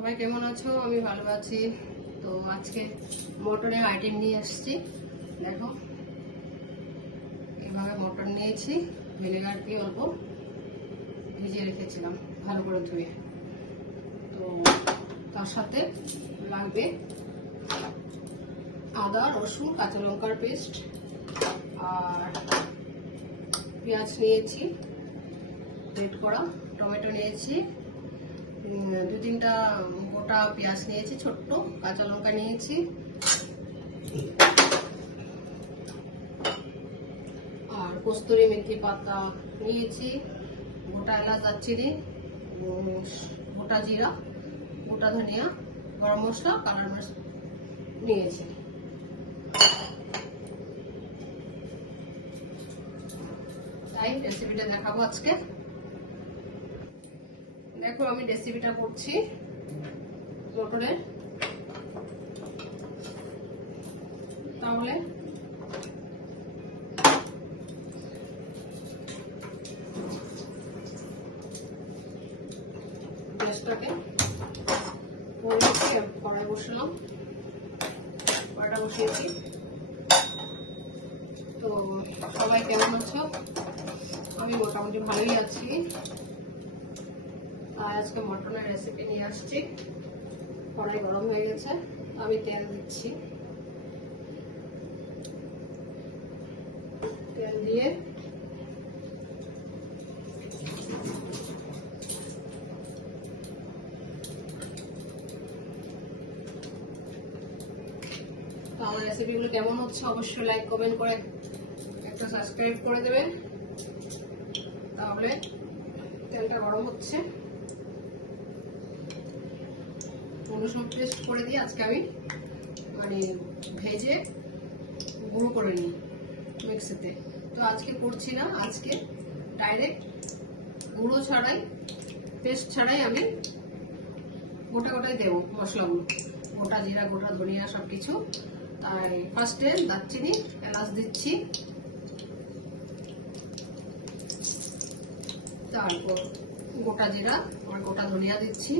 সবাই কেমন আছো? আমি ভালো আছি। তো আজকে মটনের আইটেম নিয়ে আসছি। দেখো, এইভাবে মটন নিয়েছি, ভিনেগার দিয়ে অল্প ভিজিয়ে রেখেছিলাম ভালো করে ধুয়ে। তো তার সাথে লাগবে আদা, রসুন, কাঁচা লঙ্কার পেস্ট, আর পেঁয়াজ নিয়েছি গ্রেট করা, টমেটো নিয়েছি, 2-3টা গোটা পেঁয়াজ নিয়েছি, ছোট্ট কাঁচা লঙ্কা নিয়েছি, আর কস্তুরি মেথি পাতা নিয়েছি, গোটা এলাচ, দারচিনি, গোটা জিরা, গোটা ধনিয়া, গরম মশলা, কালার মাছ নিয়েছি। তাই রেসিপিটা দেখাবো আজকে। দেখো, আমি রেসিপিটা করছি মটরের। তাহলে গ্যাসটাকে কড়াই বসালাম, কড়াইটা বসিয়েছি। তো সবাই কেমন আছো? আমি মোটামুটি ভালোই আছি। আর আজকে মটনের রেসিপি নিয়ে আসছি। কড়াই গরম হয়ে গেছে, আমি তেল দিচ্ছি। তেল দিয়ে আমার রেসিপিগুলো কেমন হচ্ছে অবশ্যই লাইক কমেন্ট করে একটা সাবস্ক্রাইব করে দেবেন। তাহলে তেলটা গরম হচ্ছে, রসুন পেস্ট করে দিয়ে আজকে আমি ভেজে গুঁড়ো করে নিই মিক্সিতে। তো আজকে করছি না, আজকে ডাইরেক্ট গুঁড়ো ছাড়াই, পেস্ট ছাড়াই আমি গোটা গোটাই দেবো মশলাগুলো, গোটা জিরা, গোটা ধনিয়া সবকিছু। তাই ফার্স্টে দারচিনি, এলাচ দিচ্ছি, তারপর গোটা জিরা আর গোটা ধনিয়া দিচ্ছি,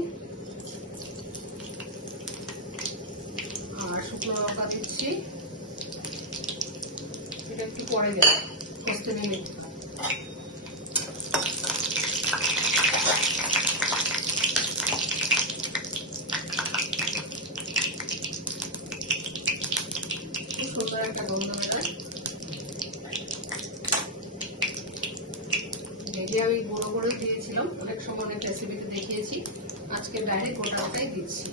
আর শুকনো লঙ্কা দিচ্ছি। এটা একটু পরে দেবো কস্তুরি মেথি। সুন্দর একটা গন্ধ বেরোয়। ভেজে আমি গুঁড়ো করে দিয়েছিলাম, অনেক সময় অনেক রেসিপিতে দেখিয়েছি। আজকে ডাইরেক্ট গোটা গোটাই দিচ্ছি।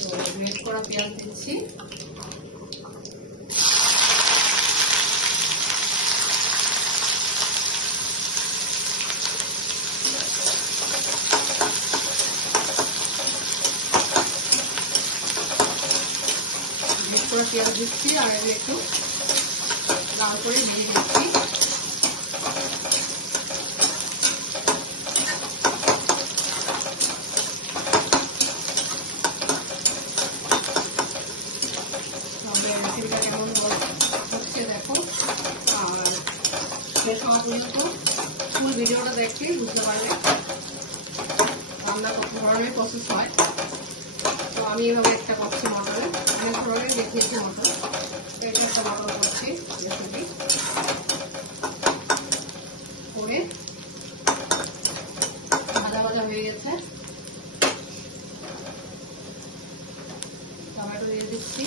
তো গ্রেট করা পেঁয়াজ দিচ্ছি, পেঁয়াজ দিচ্ছি, আর একটু লাল করে ভেজে দিচ্ছি। রেসিপিটা কেমন হচ্ছে দেখো, আর শেষ হওয়া পর্যন্ত ফুল ভিডিওটা দেখে বুঝতে পারলে রান্না কত ধরনের প্রসেস হয়। তো আমি এভাবে একটা করছি মটরে, অনেক ধরনের দেখিয়েছি মটর। এটা একটা মটর করছি রেসিপি করে, ভাজা ভাজা হয়ে গেছে। টমেটো দিয়ে দিচ্ছি,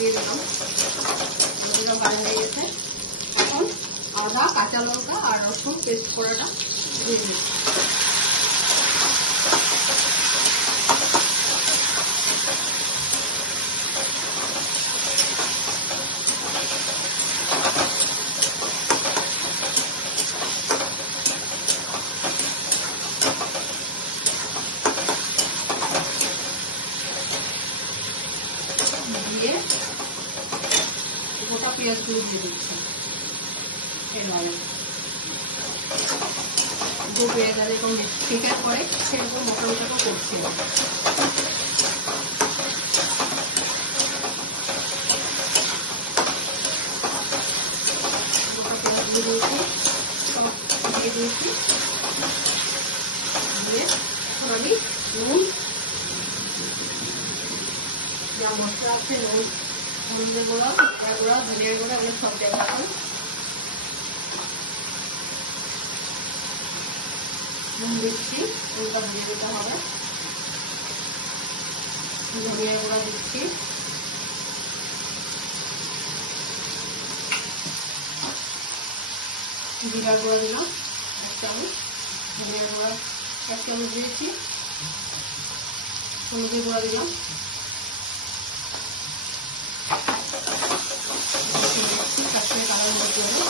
দিয়ে দিলাম। হলুদটা ভাজা হয়ে গেছে। এখন আদা, কাঁচা লঙ্কা আর রসুন পেস্ট করাটা দিয়ে দিচ্ছি। দিয়ে গোটা পেঁয়াজগুলো দিয়ে দিচ্ছি। এবারে দু পেঁয়াজ এরকম ঠিকার পরে সেরকম মটনটাকেও করছি। গোটা পেঁয়াজগুলো দিয়েছি, সব দিয়ে দিয়েছি। দিয়ে এখন আমি নুন, যা মশলা আছে, নুন, হলুদের গুঁড়া, জিরার গুঁড়া, ধনিয়ার গুঁড়া, এগুলো সব দেওয়া হবে। নুন দিচ্ছি, নুনটা ভেজে দিতে হবে। ধনিয়ার গুঁড়া দিচ্ছি, জিরার গুঁড়া দিলাম 1 চামচ, ধনিয়ার গুঁড়া 1 চামচ দিয়েছি, হলুদের গুঁড়া দিলাম, কাশ্মীরি কালার হলুদ গুঁড়ো,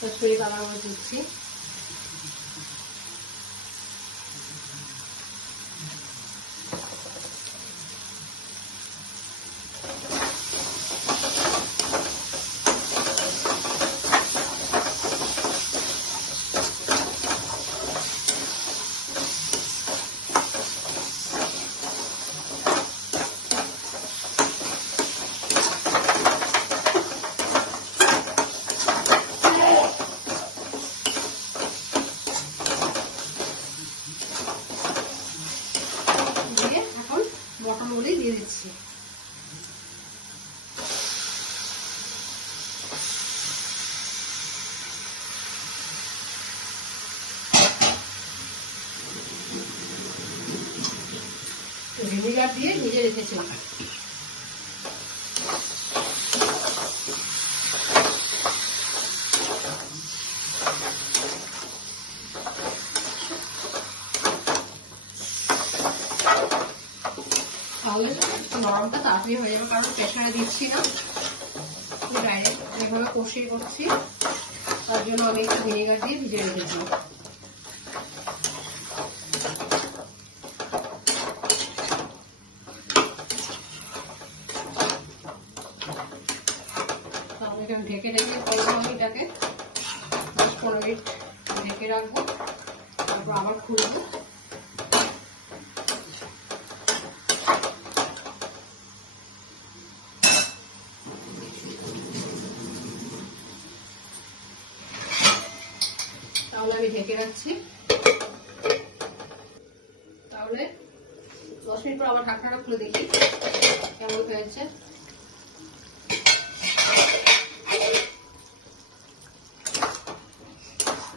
কাশ্মীরি কালার হলুদ দিচ্ছি। মটনগুলি দিয়ে দিচ্ছি। ভিনেগার দিয়ে ভিজে রেখেছিলাম। তাহলে নরমটা তাড়াতাড়ি হয়ে যাবে, কারণ প্রেসারে দিচ্ছি না, ডাইরেক্ট এভাবে কষিয়ে করছি, তার জন্য আমি একটু ভিনেগার দিয়ে ভিজে রেখেছি। তাহলে এখানে ঢেকে রেখে আমি এটাকে 10-15 মিনিট ঢেকে রাখবো, তারপর আবার খুলবো। তাহলে আমি ঢেকে রাখছি। তাহলে 10 মিনিট পর আবার ঢাকনাটা খুলে দেখি কেমন হয়েছে।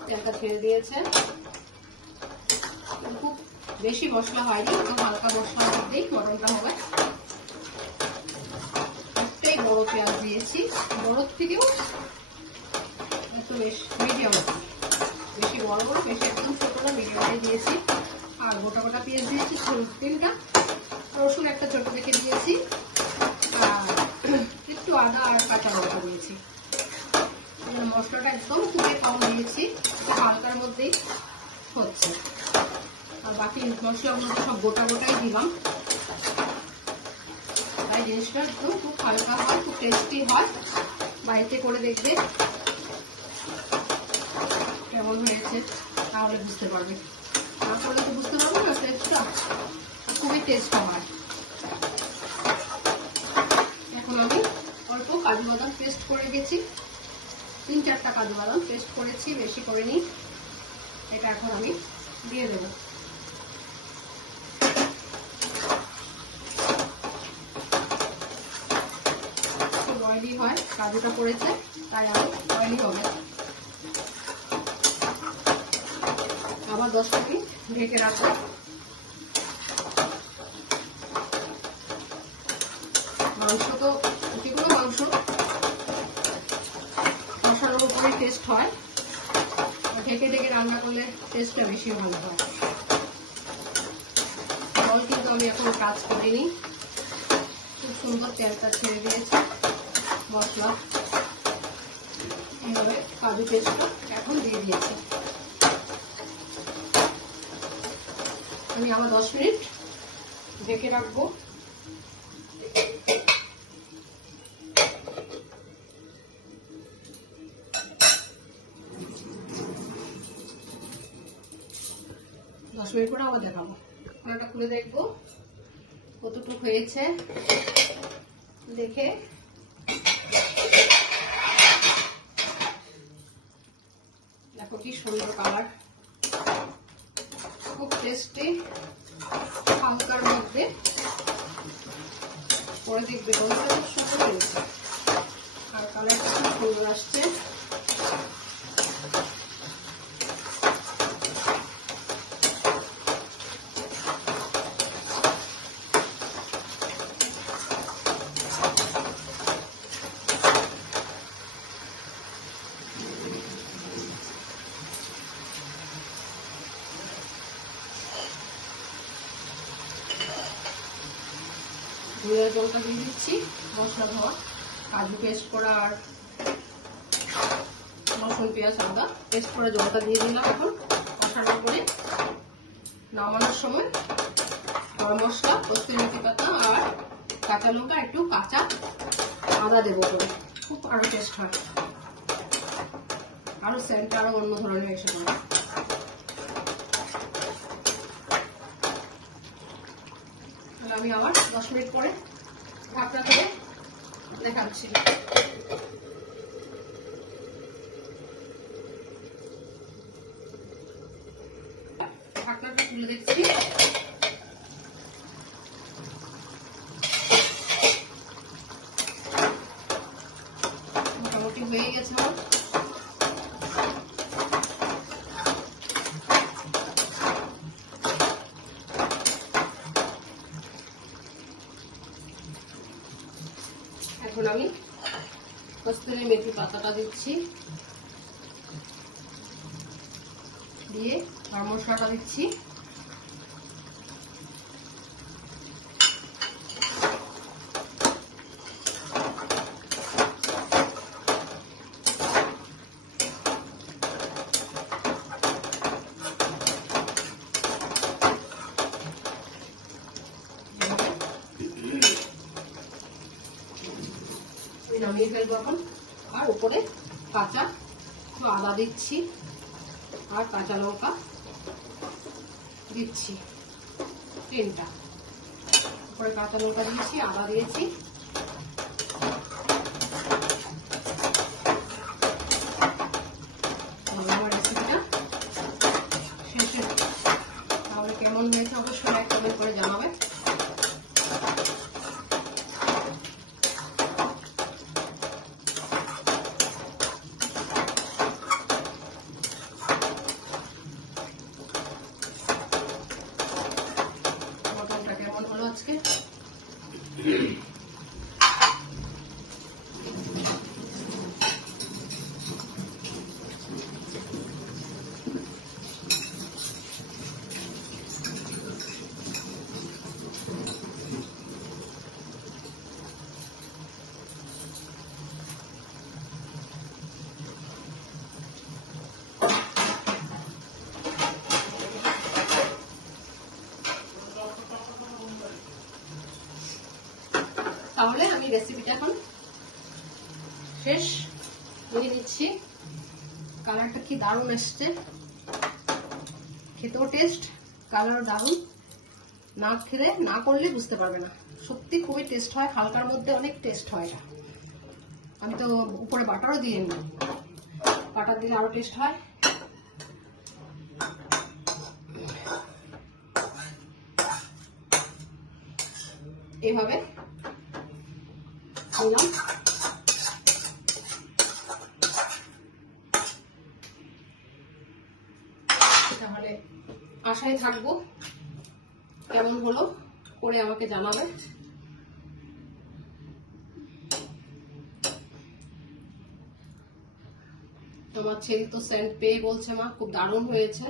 তেলটা ছেড়ে দিয়েছে, খুব বেশি মশলা হয়নি, একদম হালকা মশলার মধ্যেই মটনটা হবে। একটাই বড় পেঁয়াজ দিয়েছি, বড়োর থেকেও একটু বেশি মিডিয়াম, বেশি বড় বড়, বেশি একদম ছোট না, মিডিয়ামে দিয়েছি। আর গোটা গোটা পেঁয়াজ দিয়েছি, 3টা রসুন একটা ছোট দেখে দিয়েছি, আর একটু আদা আর কাঁচা লঙ্কা দিয়েছি। মশলাটা একদম খুবই কম দিয়েছি, হালকার মধ্যেই হচ্ছে। আর বাকি মশলাগুলো সব গোটা গোটাই দিলাম, তাই জিনিসটা একদম খুব হালকা হয়, খুব টেস্টি হয়। বাড়িতে করে দেখবে কেমন হয়েছে, তাহলে বুঝতে পারবে। না করলে তো বুঝতে পারবে না, টেস্টটা খুবই টেস্ট হয়। এখন আমি অল্প কাজু বাদাম পেস্ট করে গেছি, 3-4টা কাজু বাদাম পেস্ট করেছি, বেশি করিনি। এটা এখন আমি দিয়ে দেবো। অয়েলি হয়, কাজুটা পড়েছে তাই আরো অয়েলি হবে। আবার 10 মিনিট ঢেকে রাখবো। মাংস তো যেগুলো মাংস কষানোর উপরে টেস্ট হয়, ঢেকে ঢেকে রান্না করলে টেস্টটা বেশি ভালো হয়। জল আমি এখনো কাজ করিনি। খুব সুন্দর তেলটা ছেড়ে দিয়েছে মশলা। এইভাবে কাজু পেস্টটা এখন দিয়ে দিয়েছি। আমি আবার 10 মিনিট ঢেকে রাখবো। মিনিট পরে আবার দেখাবো। কড়াইটা খুলে দেখবো কতটুকু হয়েছে। দেখে দেখো কি সুন্দর কালার, খুব টেস্টি, হালকার মধ্যে। পরে দেখবে রোলটা খুব সুন্দর হয়েছে আর কালারটা খুব সুন্দর আসছে। ধুয়ে জলটা দিয়ে দিচ্ছি, মশলা ধোয়া, কাজু পেস্ট করা আর রসুন পেঁয়াজ আদা পেস্ট করে জলটা দিয়ে দিলাম। এখন কষানো করে নামানোর সময় গরম মশলা, কস্তুরি মেথি পাতা আর কাঁচা লঙ্কা, একটু কাঁচা আদা দেবো করে, খুব আরো টেস্ট হয়, আরো সেন্টটা আরো অন্য ধরনের এসে পড়ে। আমি আবার 10 মিনিট পরে ঢাকনা করে দেখাচ্ছি। ঢাকনাটা তুলে দেখছি, মোটামুটি হয়ে গেছে আমার। এখন আমি কস্তুরি মেথি পাতাটা দিচ্ছি, দিয়ে আর মশলাটা দিচ্ছি। নামিয়ে ফেলবো এখন। আর উপরে কাঁচা একটু আদা দিচ্ছি আর কাঁচা লঙ্কা দিচ্ছি, 3টা। উপরে কাঁচা লঙ্কা দিয়েছি, আদা দিয়েছি। আমার রেসিপিটা শেষে তাহলে কেমন হয়েছে অবশ্যই এক কমেন্ট করে জানাবে। কেমন হলো আজকে? তাহলে আমি রেসিপিটা এখন শেষ দিয়ে দিচ্ছি। কালারটা কি দারুণ এসছে, খেতেও টেস্ট, কালার দারুণ। না খেলে না করলে বুঝতে পারবে না, সত্যি খুবই টেস্ট হয়, হালকার মধ্যে অনেক টেস্ট হয়। আমি তো উপরে বাটারও দিয়ে নিই, বাটার দিলে আরো টেস্ট হয়। এইভাবে নিলাম। তাহলে আশায় থাকবো কেমন হলো, করে আমাকে জানাবে। তোমার ছেলে তো সেন্ট পেয়ে বলছে মা খুব দারুণ হয়েছে।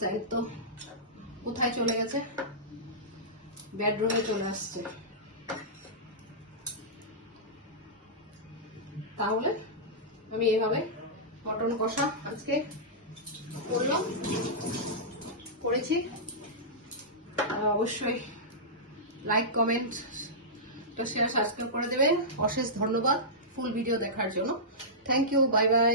সেন্ট তো কোথায় চলে গেছে। বেডরুমে চলে আসছে। তাহলে আমি এইভাবে মটন কষা আজকে করেছি। অবশ্যই লাইক, কমেন্ট, শেয়ার, সাবস্ক্রাইব করে দেবেন। অশেষ ধন্যবাদ ফুল ভিডিও দেখার জন্য। Thank you, bye by.